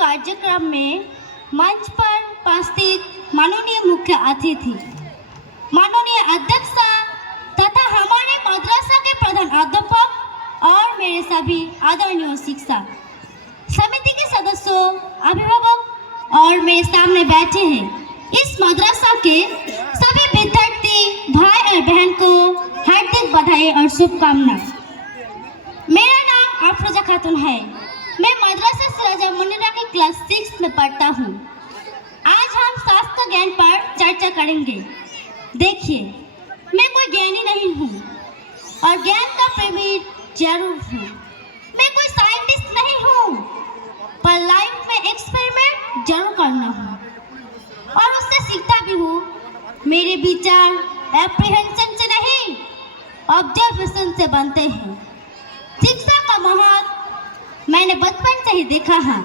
कार्यक्रम में मंच पर उपस्थित माननीय मुख्य अतिथि, माननीय अध्यक्ष तथा हमारे मदरसा के प्रधान अध्यापक और मेरे सभी आदरणीय शिक्षक, समिति के सदस्यों, अभिभावक और मेरे सामने बैठे हैं इस मदरसा के सभी विद्यार्थी भाई और बहन को हार्दिक बधाई और शुभकामनाएं। मेरा नाम अफरोजा खातून है। मैं मदरसा सिराजा मुनीरा की क्लास 6 में पढ़ता हूँ। आज हम शास्त्र ज्ञान पर चर्चा करेंगे। देखिए, मैं कोई ज्ञानी नहीं हूँ और ज्ञान का प्रेमी जरूर हूँ। मैं कोई साइंटिस्ट नहीं हूँ, पर लाइफ में एक्सपेरिमेंट जरूर करना हूँ और उससे सीखता भी हूँ। मेरे विचार एप्रीहेंशन से नहीं, ऑब्जर्वेशन से बनते हैं। शिक्षा का महत्व मैंने बचपन से ही देखा है।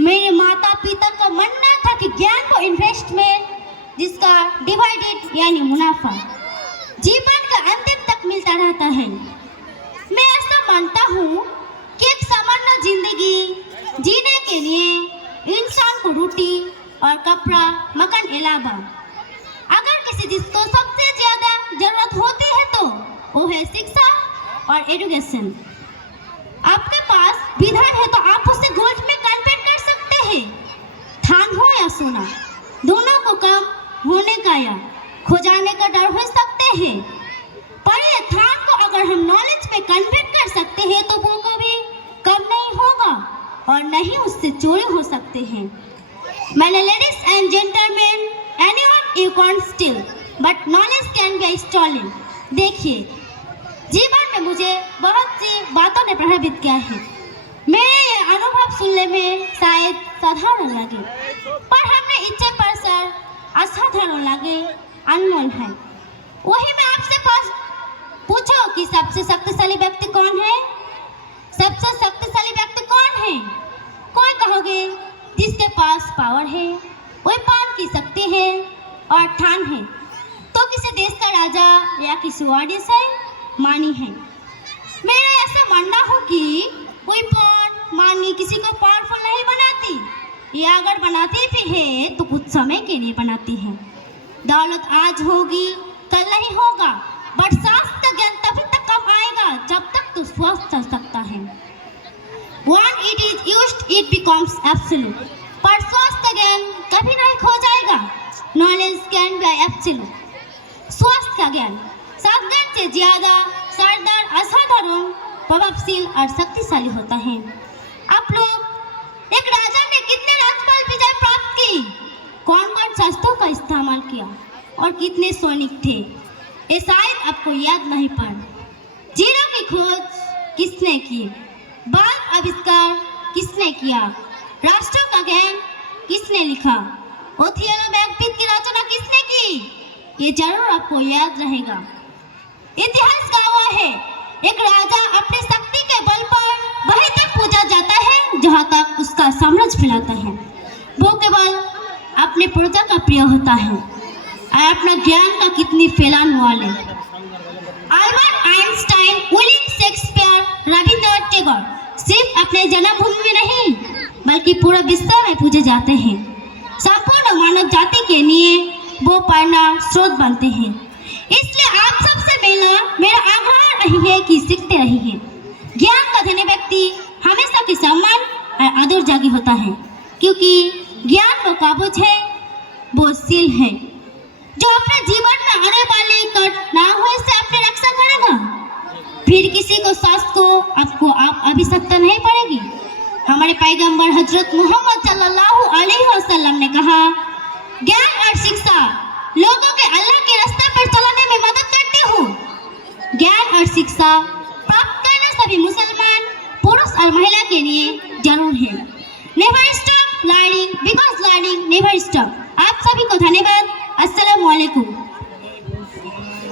मेरे माता पिता का मानना था कि ज्ञान को इन्वेस्टमेंट, जिसका डिवाइडेड यानी मुनाफा, जीवन का अंतिम तक मिलता रहता है। मैं ऐसा मानता हूँ कि एक सामान्य जिंदगी जीने के लिए इंसान को रोटी और कपड़ा, मकान अलावा अगर किसी चीज को सबसे ज्यादा जरूरत होती है तो वो है शिक्षा और एजुकेशन। आपके पास विधान है तो आप उसे गोल्ड में कन्वर्ट कर सकते हैं। धान हो या सोना, दोनों को कम होने का या खो जाने का डर हो सकते हैं, पर ये धान को अगर हम नॉलेज में कन्वर्ट कर सकते हैं तो वो कभी कम नहीं होगा और नहीं उससे चोरी हो सकते हैं। मैंने ladies and gentleman, anyone you can steal but knowledge can be stolen. देखिए, जीवन में मुझे बहुत सी बातों ने प्रभावित किया है। मेरे ये अनुभव सुनने में शायद साधारण लगे, पर हमने इच्छा पर सर असाधारण लगे, अनमोल है। वही मैं आपसे पूछो कि सबसे शक्तिशाली व्यक्ति कौन है? सबसे शक्तिशाली व्यक्ति कौन है? कोई कहोगे जिसके पास पावर है, वेपन की शक्ति है और ठान है, तो किसी देश का राजा या किसी वारिस है, मानी है। मेरा ऐसा मानना हो कि कोई मानी किसी को पावरफुल नहीं बनाती, या अगर बनाती भी है तो कुछ समय के लिए बनाती है। दौलत आज होगी कल नहीं होगा, बट शास्त्र ज्ञान तभी तक कम आएगा जब तक तो स्वस्थ चल सकता है। When it is used, it becomes absolute. पर स्वस्थ ज्ञान कभी नहीं खो जाएगा। Knowledge can be absolute. स्वस्थ का ज्ञान साधारण से ज्यादा सरदार, असाधारण, प्रभावशील और शक्तिशाली होता है। आप लोग, एक राजा ने कितने राज्यपाल विजय प्राप्त की, कौन कौन शस्त्रों का इस्तेमाल किया और कितने सैनिक थे, ये शायद आपको याद नहीं, पर जीरो की खोज किसने की, बल्ब आविष्कार किसने किया, राष्ट्रों का ज्ञान किसने लिखा, ओथियलो मैकबेथ की रचना किसने की, ये जरूर आपको याद रहेगा। इतिहास गवाह है, एक राजा अपनी शक्ति के बल पर वहीं तक पूजा जाता है जहां तक उसका साम्राज्य फैलाता है। वो केवल अपने प्रजा का प्रिय होता है और अपना ज्ञान का कितनी फैलाने वाले। Albert Einstein, William Shakespeare, Rabindranath Tagore सिर्फ अपने जन्मभूमि में नहीं बल्कि पूरे विश्व में पूजे जाते हैं। संपूर्ण मानव जाति के लिए वो प्रेरणा स्रोत बनते हैं। इसलिए आप सबसे मेरा आग्रह रही है कि सीखते रहिए। ज्ञान का धनी व्यक्ति हमेशा की सम्मान और आदर जागी होता है, क्योंकि ज्ञान वो काबूज है, वो सील है जो अपने जीवन में आने वाले घटनाओं से अपनी रक्षा करेगा। फिर किसी को शास्त्र को आपको आवश्यकता नहीं पड़ेगी। हमारे पैगंबर हजरत मोहम्मद सल्लल्लाहु अलैहि वसल्लम ने कहा, ज्ञान और शिक्षा लोगों के अल्लाह के रास्ते पर चलाने में मदद करती हूँ। ज्ञान और शिक्षा प्राप्त करना सभी मुसलमान पुरुष और महिला के लिए जरूर है। Never stop learning because learning never stop. आप सभी को धन्यवाद।